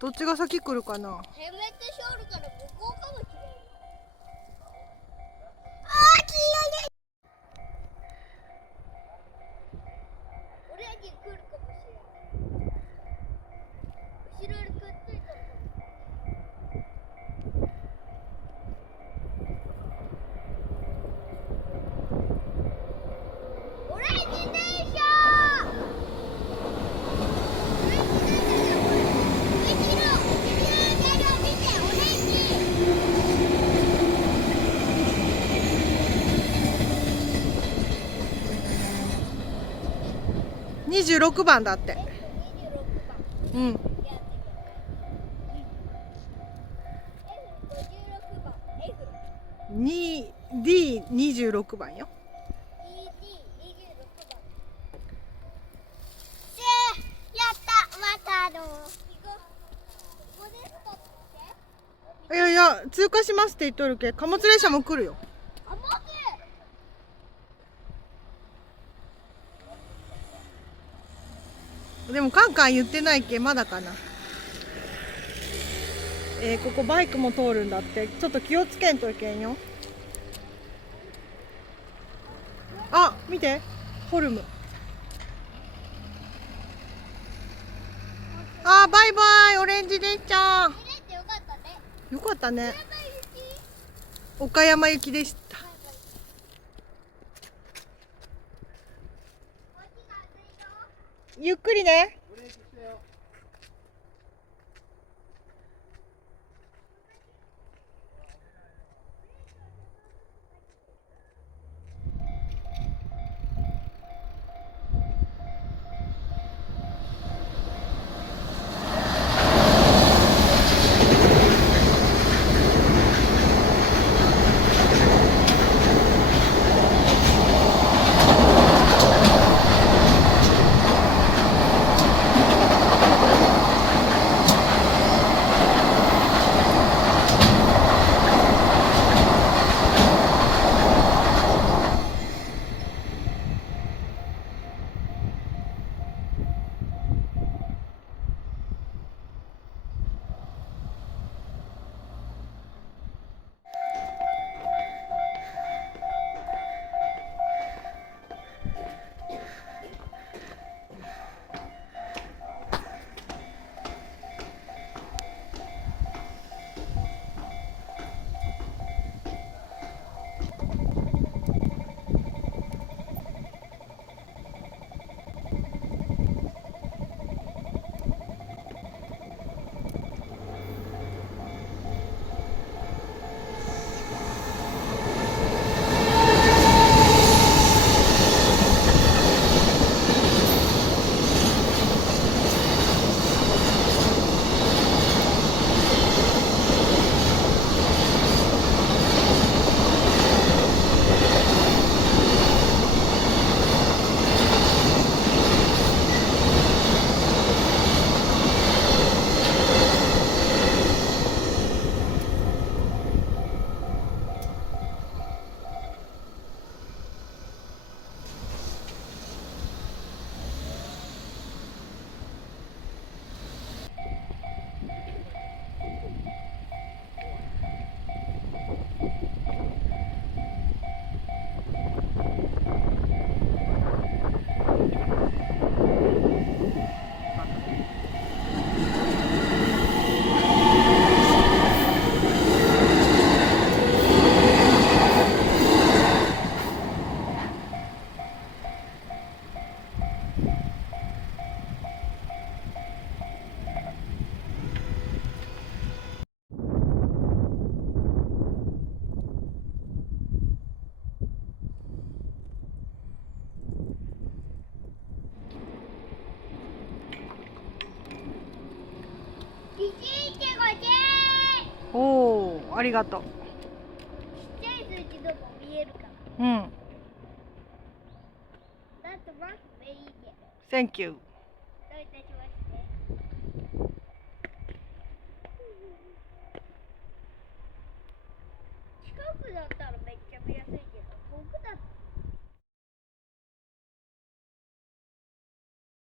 どっちが先来るかな。ヘルメットショールから向こうかもしれない。俺に来るかもしれない。後ろにくっついたのかも。オレンジ電車。26番だって。うん。D26 番よ。いやいや、通過しますって言っとるけ。貨物列車も来るよ。でもカンカン言ってないけ、まだかな。ここバイクも通るんだって。ちょっと気をつけんといけんよ。あ、見て、ホルム。あ、バイバイ、オレンジでっちゃん。よかったね。岡山行きでした。ゆっくりね。おお、ありがとう。ちっちゃい数字でも見えるから。うん。なんとマークでいいね。Thank you。どういたしまして。近くだったらめっちゃ見やすいけど。